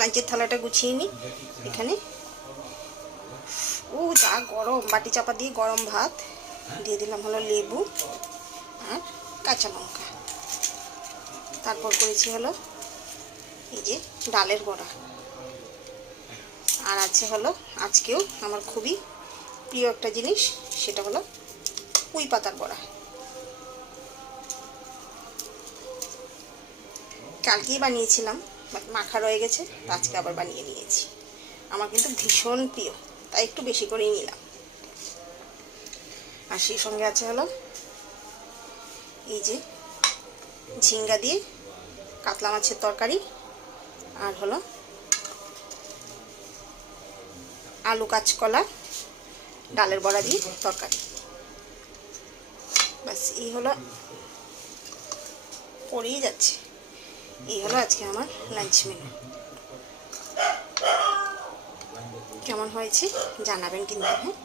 লাঞ্চের থালাটা গুছিয়ে নিই। এখানে যা গরম, বাটি চাপা দিয়ে গরম ভাত দিয়ে দিলাম হলো লেবু আর কাঁচা লঙ্কা। তারপর করেছি হলো এই যে ডালের বড়া। আর আছে হলো আজকেও আমার খুবই প্রিয় একটা জিনিস, সেটা হলো পুঁই পাতার বড়া। কালকেই বানিয়েছিলাম, বাট মাখা রয়ে গেছে, আজকে আবার বানিয়ে নিয়েছি। আমার কিন্তু ভীষণ প্রিয়, তাই একটু বেশি করেই নিলাম। আর সেই সঙ্গে আছে হলো এই যে ঝিঙ্গা দিয়ে কাতলা মাছের তরকারি, আর হলো আলু কাঁচকলা ডালের বড়া দিয়ে তরকারি। ব্যাস এই হলো, পড়েই যাচ্ছে। এই হলো আজকে আমার লাঞ্চ মেনু। কেমন হয়েছে জানাবেন কিন্তু, হ্যাঁ।